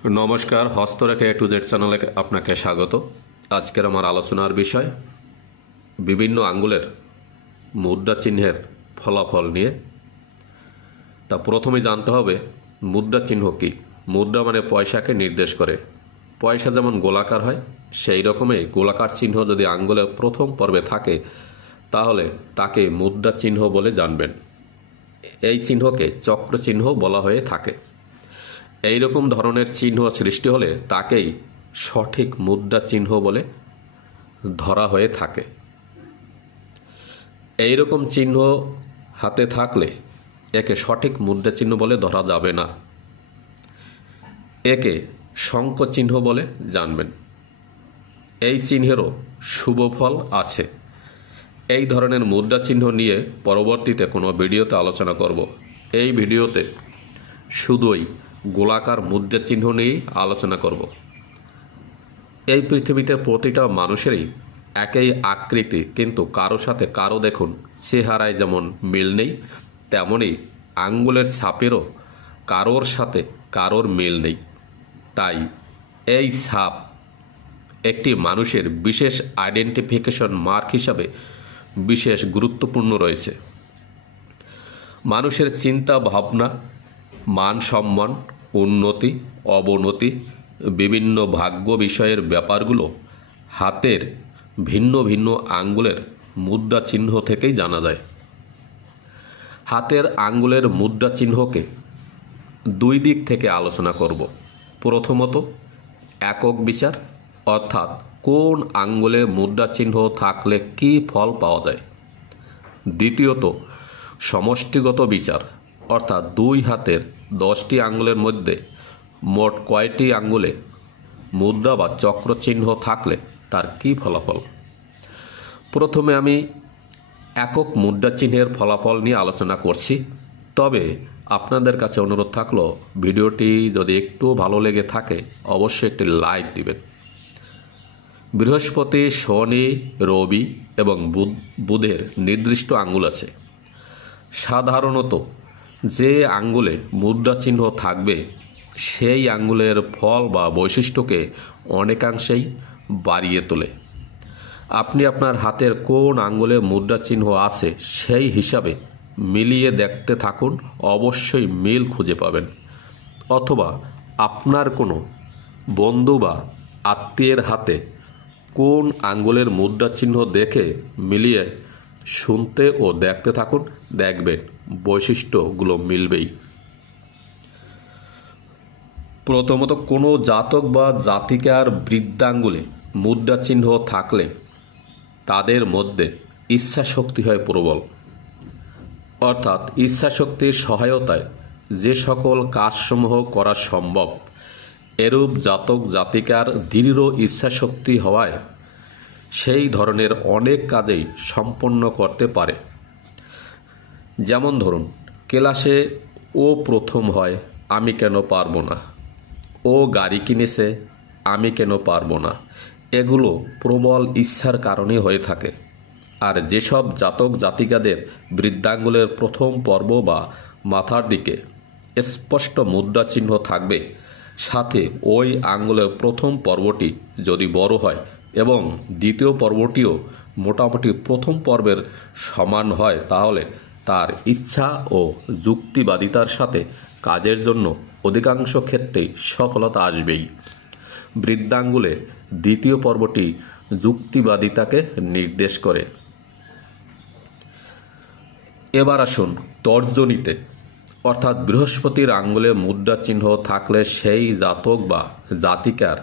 नमस्कार हस्तरेखा ए to Z चैनले आपनाके स्वागत। आजकेर आमार आलोचनार विषय विभिन्न आंगुलेर मुद्रा चिन्हेर फलाफल निये। ता प्रथमे जानते हबे मुद्रा चिन्ह कि। मुद्रा माने पयसाके निर्देश करे। पयसा जेमन गोलाकार हय सेई रकमई गोलाकार चिन्ह यदि आंगुलेर प्रथम पर्वे थाके ताहले ताके मुद्रा चिन्ह बोले जानबेन। एई चिन्हके चक्र चिन्ह बला हये थाके। এই রকম ধরনের চিহ্ন সৃষ্টি হলে তাকেই সঠিক মুদ্রা চিহ্ন বলে ধরা হয়ে থাকে। এই রকম চিহ্ন হাতে থাকলে একে সঠিক মুদ্রা চিহ্ন বলে ধরা যাবে না। একে শঙ্খ চিহ্ন বলে জানবেন। এই চিহ্নেরও শুভ ফল আছে। এই ধরনের মুদ্রা চিহ্ন নিয়ে পরবর্তীতে কোনো ভিডিওতে আলোচনা করব। এই ভিডিওতে শুধুই গোলাকার মুদ্রা চিহ্ন নিয়ে আলোচনা করব। এই পৃথিবীতে প্রতিটা মানুষেরই একই আকৃতি, কিন্তু কারো সাথে কারো দেখুন চেহারায় যেমন মিল নেই, তেমনি আঙ্গুলের ছাপেরও কারোর সাথে কারোর মিল নেই। তাই এই ছাপ একটি মানুষের বিশেষ আইডেন্টিফিকেশন মার্ক হিসাবে বিশেষ গুরুত্বপূর্ণ রয়েছে। মানুষের চিন্তা ভাবনা, মান সম্মান, উন্নতি অবনতি, বিভিন্ন ভাগ্য বিষয়ের ব্যাপারগুলো হাতের ভিন্ন ভিন্ন আঙ্গুলের মুদ্রা চিহ্ন থেকেই জানা যায়। হাতের আঙ্গুলের মুদ্রা চিহ্নকে দুই দিক থেকে আলোচনা করব। প্রথমত একক বিচার, অর্থাৎ কোন আঙ্গুলে মুদ্রা চিহ্ন থাকলে কি ফল পাওয়া যায়। দ্বিতীয়ত সমষ্টিগত বিচার, অর্থাৎ দুই হাতের 10টি আঙ্গুলের মধ্যে মোট কয়টি আঙ্গুলে মুদ্রা বা চক্র চিহ্ন থাকলে তার কি ফলাফল। প্রথমে আমি একক মুদ্রা চিহ্নের ফলাফল নিয়ে আলোচনা করছি। তবে আপনাদের কাছে অনুরোধ থাকলো ভিডিওটি যদি একটু ভালো লেগে থাকে অবশ্যই একটি লাইক দিবেন। বৃহস্পতি, শনি, রবি এবং বুধের নির্দিষ্ট আঙ্গুল আছে। সাধারণত যে আঙ্গুলে মুদ্রা চিহ্ন থাকবে সেই আঙ্গুলের ফল বা বৈশিষ্ট্যকে অনেকাংশেই বাড়িয়ে তোলে। আপনি আপনার হাতের কোন আঙ্গুলে মুদ্রা চিহ্ন আছে সেই হিসাবে মিলিয়ে দেখতে থাকুন, অবশ্যই মিল খুঁজে পাবেন। অথবা আপনার কোনো বন্ধু বা আত্মীয়ের হাতে কোন আঙ্গুলের মুদ্রা চিহ্ন দেখে মিলিয়ে শুনতে ও দেখতে থাকুন, দেখবেন বৈশিষ্ট্যগুলো মিলবেই। প্রথমত কোনো জাতক বা জাতিকার বৃদ্ধাঙ্গুলে মুদ্রা চিহ্ন থাকলে তাদের মধ্যে ইচ্ছা শক্তি হয় প্রবল। অর্থাৎ ইচ্ছা শক্তির সহায়তায় যে সকল কাজসমূহ করা সম্ভব। এরূপ জাতক জাতিকার দৃঢ় ইচ্ছা শক্তি হওয়ায় সেই ধরনের অনেক কাজেই সম্পন্ন করতে পারে। যেমন ধরুন, ক্লাসে ও প্রথম হয়, আমি কেন পারবো না। ও গাড়ি কিনেছে, আমি কেন পারবো না। এগুলো প্রবল ইচ্ছার কারণে হয়ে থাকে। আর যেসব জাতক জাতিকাদের বৃদ্ধাঙ্গুলের প্রথম পর্ব বা মাথার দিকে স্পষ্ট মুদ্রা চিহ্ন থাকবে, সাথে ওই আঙ্গুলের প্রথম পর্বটি যদি বড় হয় এবং দ্বিতীয় পর্বটিও মোটামুটি প্রথম পর্বের সমান হয়, তাহলে তার ইচ্ছা ও যুক্তিবাদিতার সাথে কাজের জন্য অধিকাংশ ক্ষেত্রেই সফলতা আসবেই। বৃদ্ধাঙ্গুলে দ্বিতীয় পর্বটি যুক্তিবাদিতাকে নির্দেশ করে। এবার আসুন তর্জনীতে, অর্থাৎ বৃহস্পতির আঙ্গুলে মুদ্রা চিহ্ন থাকলে সেই জাতক বা জাতিকার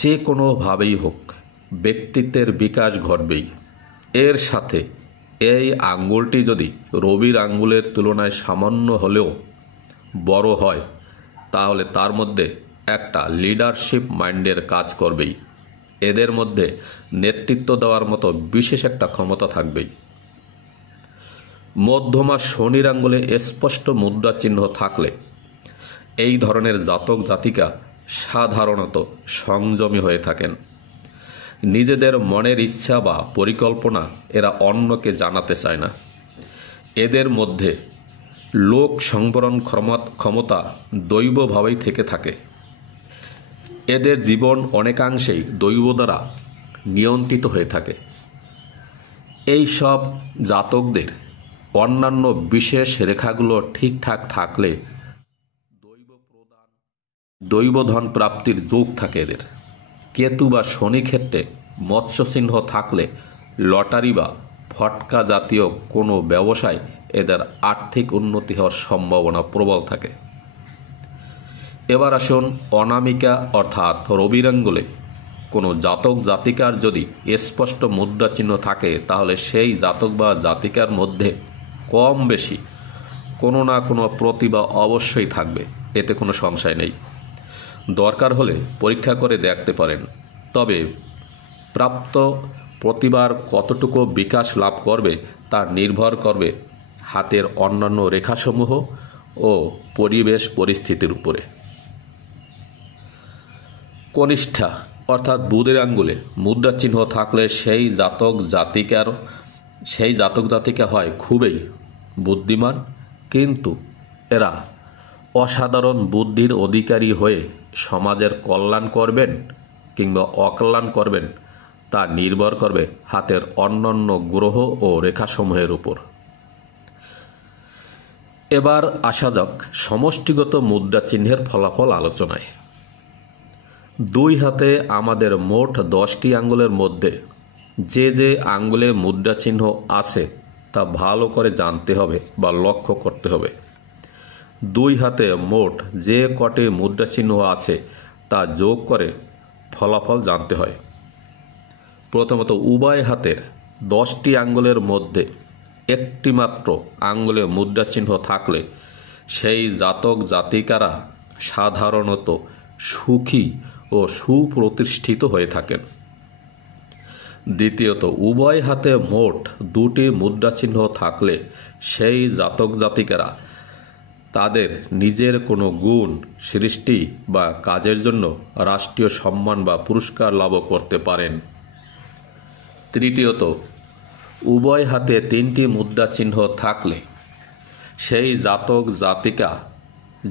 যে কোনোভাবেই হোক ব্যক্তিত্বের বিকাশ ঘটবেই। এর সাথে এই আঙ্গুলটি যদি রবির আঙ্গুলের তুলনায় সামান্য হলেও বড় হয়, তাহলে তার মধ্যে একটা লিডারশিপ মাইন্ডের কাজ করবেই। এদের মধ্যে নেতৃত্ব দেওয়ার মতো বিশেষ একটা ক্ষমতা থাকবেই। মধ্যমা শনির আঙ্গুলে স্পষ্ট মুদ্রা চিহ্ন থাকলে এই ধরনের জাতক জাতিকা সাধারণত সংযমী হয়ে থাকেন। নিজেদের মনের ইচ্ছা বা পরিকল্পনা এরা অন্যকে জানাতে চায় না। এদের মধ্যে লোক সংবরণ ক্ষমতা দৈবভাবেই থেকে থাকে। এদের জীবন অনেকাংশেই দৈব দ্বারা নিয়ন্ত্রিত হয়ে থাকে। এই সব জাতকদের অন্যান্য বিশেষ রেখাগুলো ঠিকঠাক থাকলে দৈবধন প্রাপ্তির যোগ থাকে এদের। কেতু বা শনি ক্ষেত্রে মৎস্য চিহ্ন থাকলে লটারি বা ফটকা জাতীয় কোনো ব্যবসায় এদের আর্থিক উন্নতি হওয়ার সম্ভাবনা প্রবল থাকে। এবার আসুন, অনামিকা অর্থাৎ রবির আঙ্গুলে কোনো জাতক জাতিকার যদি স্পষ্ট মুদ্রা চিহ্ন থাকে তাহলে সেই জাতক বা জাতিকার মধ্যে কম বেশি কোনো না কোনো প্রতিভা অবশ্যই থাকবে, এতে কোনো সংশয় নেই। দরকার হলে পরীক্ষা করে দেখতে পারেন। তবে প্রাপ্ত প্রতিভার কতটুকু বিকাশ লাভ করবে তা নির্ভর করবে হাতের অন্যান্য রেখাসমূহ ও পরিবেশ পরিস্থিতির উপরে। কনিষ্ঠা অর্থাৎ বুধের আঙ্গুলে মুদ্রা চিহ্ন থাকলে সেই জাতক জাতিকা হয় খুবই বুদ্ধিমান, কিন্তু এরা অসাধারণ বুদ্ধির অধিকারী হয়ে সমাজের কল্যাণ করবেন কিংবা অকল্যাণ করবেন তা নির্ভর করবে হাতের অন্যান্য গ্রহ ও রেখাসমূহের উপর। এবার আসা যাক সমষ্টিগত মুদ্রা চিহ্নের ফলাফল আলোচনায়। দুই হাতে আমাদের মোট 10টি আঙ্গুলের মধ্যে যে যে আঙ্গুলে মুদ্রা চিহ্ন আছে তা ভালো করে জানতে হবে বা লক্ষ্য করতে হবে। দুই হাতে মোট যে কটি মুদ্রা চিহ্ন আছে তা যোগ করে ফলাফল জানতে হয়। প্রথমত, উভয় হাতের 10টি আঙ্গুলের মধ্যে একটি মাত্র আঙ্গুলে মুদ্রা চিহ্ন থাকলে সেই জাতক জাতিকারা সাধারণত সুখী ও সুপ্রতিষ্ঠিত হয়ে থাকেন। দ্বিতীয়ত, উভয় হাতে মোট 2টি মুদ্রা চিহ্ন থাকলে সেই জাতক জাতিকারা তাদের নিজের কোনো গুণ, সৃষ্টি বা কাজের জন্য রাষ্ট্রীয় সম্মান বা পুরস্কার লাভ করতে পারেন। তৃতীয়ত, উভয় হাতে 3টি মুদ্রা চিহ্ন থাকলে সেই জাতক জাতিকা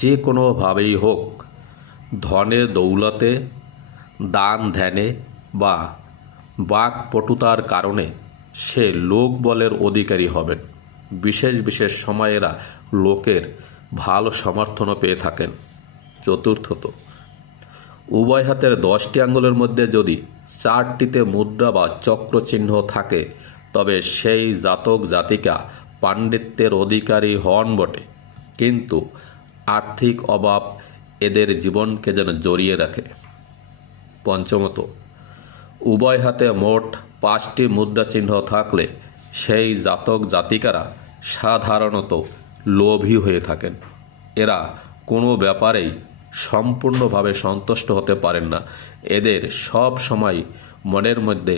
যে কোনোভাবেই হোক ধনে দৌলতে, দান ধ্যানে বা বাকপটুতার কারণে সে লোক বলের অধিকারী হবেন। বিশেষ বিশেষ সময়েরা লোকের ভালো সমর্থনও পেয়ে থাকেন। চতুর্থত, উভয় হাতের 10টি আঙ্গুলের মধ্যে যদি 4টিতে মুদ্রা বা চক্র চিহ্ন থাকে তবে সেই জাতক জাতিকা পাণ্ডিত্যের অধিকারী হন বটে, কিন্তু আর্থিক অভাব এদের জীবনকে যেন জড়িয়ে রাখে। পঞ্চমত, উভয় হাতে মোট 5টি মুদ্রা চিহ্ন থাকলে সেই জাতক জাতিকারা সাধারণত লোভী হয়ে থাকেন। এরা কোনো ব্যাপারেই সম্পূর্ণভাবে সন্তুষ্ট হতে পারেন না। এদের সব সময় মনের মধ্যে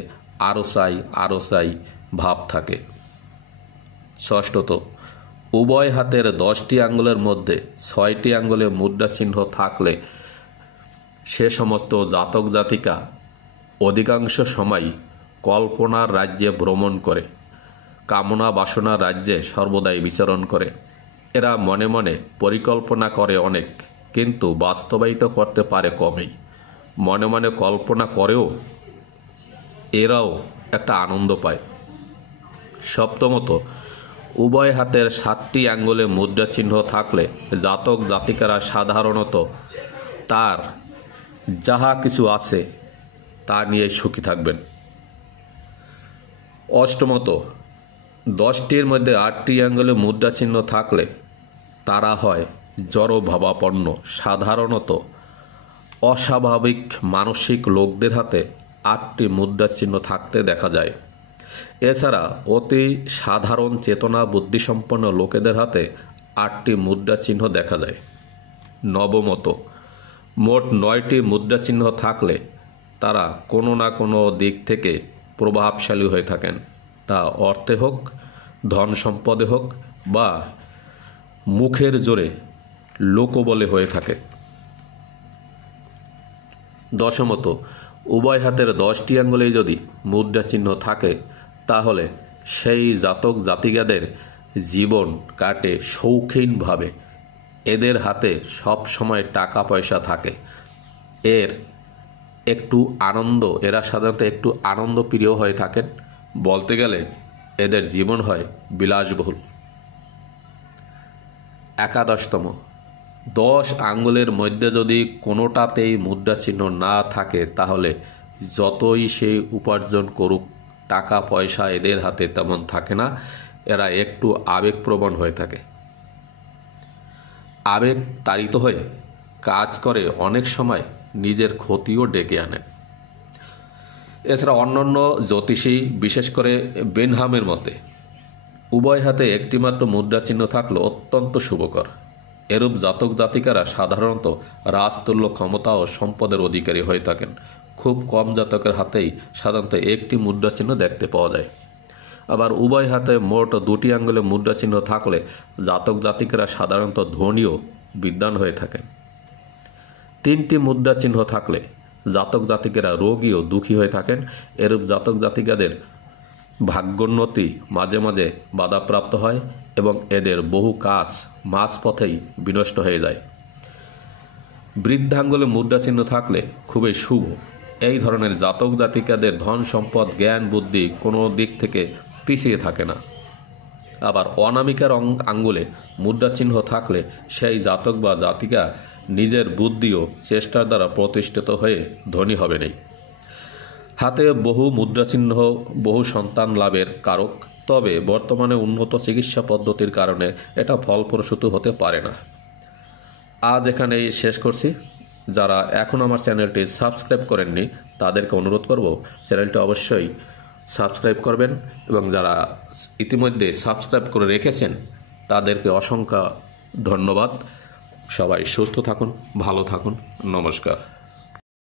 আরো চাই ভাব থাকে। ষষ্ঠত, উভয় হাতের 10টি আঙ্গুলের মধ্যে 6টি আঙ্গুলে মুদ্রা চিহ্ন থাকলে সে সমস্ত জাতক জাতিকা অধিকাংশ সময় কল্পনার রাজ্যে ভ্রমণ করে, কামনা বাসনা রাজ্যে সর্বদাই বিচরণ করে। এরা মনে মনে পরিকল্পনা করে অনেক, কিন্তু বাস্তবায়িত করতে পারে কমই। মনে মনে কল্পনা করেও এরাও একটা আনন্দ পায়। সপ্তমত, উভয় হাতের 7টি আঙ্গুলে মুদ্রা চিহ্ন থাকলে জাতক জাতিকারা সাধারণত তার যাহা কিছু আছে তা নিয়ে সুখী থাকবেন। অষ্টমত, 10টির মধ্যে 8টি আঙ্গুলে মুদ্রা চিহ্ন থাকলে তারা হয় জড়ভাবাপন্ন। সাধারণত অস্বাভাবিক মানসিক লোকদের হাতে 8টি মুদ্রা চিহ্ন থাকতে দেখা যায়। এছাড়া অতি সাধারণ চেতনা বুদ্ধিসম্পন্ন লোকেদের হাতে 8টি মুদ্রা চিহ্ন দেখা যায়। নবমত, মোট 9টি মুদ্রা চিহ্ন থাকলে তারা কোনো না কোনো দিক থেকে প্রভাবশালী হয়ে থাকেন, তা অর্থে হোক, ধন সম্পদে হোক বা মুখের জোরে লোকবলে হয়ে থাকে। দশমত, উভয় হাতের 10টি আঙ্গুলে যদি মুদ্রা চিহ্ন থাকে তাহলে সেই জাতক জাতিকাদের জীবন কাটে শৌখিনভাবে, এদের হাতে সব সময় টাকা পয়সা থাকে, এরা সাধারণত একটু আনন্দ প্রিয় হয়ে থাকেন, বলতে গেলে এদের জীবন হয় বিলাসবহুল। 11তম, 10 আঙ্গুলের মধ্যে যদি কোনোটাতেই মুদ্রা চিহ্ন না থাকে তাহলে যতই সে উপার্জন করুক টাকা পয়সা এদের হাতে তেমন থাকে না, এরা একটু আবেগপ্রবণ হয়ে থাকে, আবেগ তাড়িত হয়ে কাজ করে, অনেক সময় নিজের ক্ষতিও ডেকে আনে। এছাড়া অন্যান্য জ্যোতিষী বিশেষ করে বেনহামের মতে উভয় হাতে একটিমাত্র মুদ্রা চিহ্ন থাকলে অত্যন্ত শুভকর। এরূপ জাতক জাতিকারা সাধারণত রাজতুল্য ক্ষমতা ও সম্পদের অধিকারী হয়ে থাকেন। খুব কম জাতকের হাতেই সাধারণত একটি মুদ্রা চিহ্ন দেখতে পাওয়া যায়। আবার উভয় হাতে মোট 2টি আঙ্গুলে মুদ্রা চিহ্ন থাকলে জাতক জাতিকারা সাধারণত ধনী ও বিদ্বান হয়ে থাকেন। 3টি মুদ্রা চিহ্ন থাকলে জাতক জাতিকেরা রোগী ও দুঃখী হয়ে থাকেন। এরূপ জাতক জাতিকাদের ভাগ্যোন্নতি মাঝে মাঝে বাধাপ্রাপ্ত হয় এবং এদের বহু কাজ মাঝপথেই বিনষ্ট হয়ে যায়। বৃদ্ধাঙ্গুলে মুদ্রা চিহ্ন থাকলে খুবই শুভ। এই ধরনের জাতক জাতিকাদের ধন সম্পদ জ্ঞান বুদ্ধি কোনো দিক থেকে পিছিয়ে থাকে না। আবার অনামিকার আঙ্গুলে মুদ্রা চিহ্ন থাকলে সেই জাতক বা জাতিকা নিজের বুদ্ধি ও চেষ্টার দ্বারা প্রতিষ্ঠিত হয়ে ধনী হবেনই। হাতে বহু মুদ্রা চিহ্ন বহু সন্তান লাভের কারক, তবে বর্তমানে উন্নত চিকিৎসা পদ্ধতির কারণে এটা ফলপ্রসূ হতে পারে না। আজ এখানেই শেষ করছি। যারা এখন আমার চ্যানেলটি সাবস্ক্রাইব করেননি তাদেরকে অনুরোধ করব চ্যানেলটি অবশ্যই সাবস্ক্রাইব করবেন, এবং যারা ইতিমধ্যে সাবস্ক্রাইব করে রেখেছেন তাদেরকে অসংখ্য ধন্যবাদ। সবাই সুস্থ থাকুন, ভালো থাকুন, নমস্কার।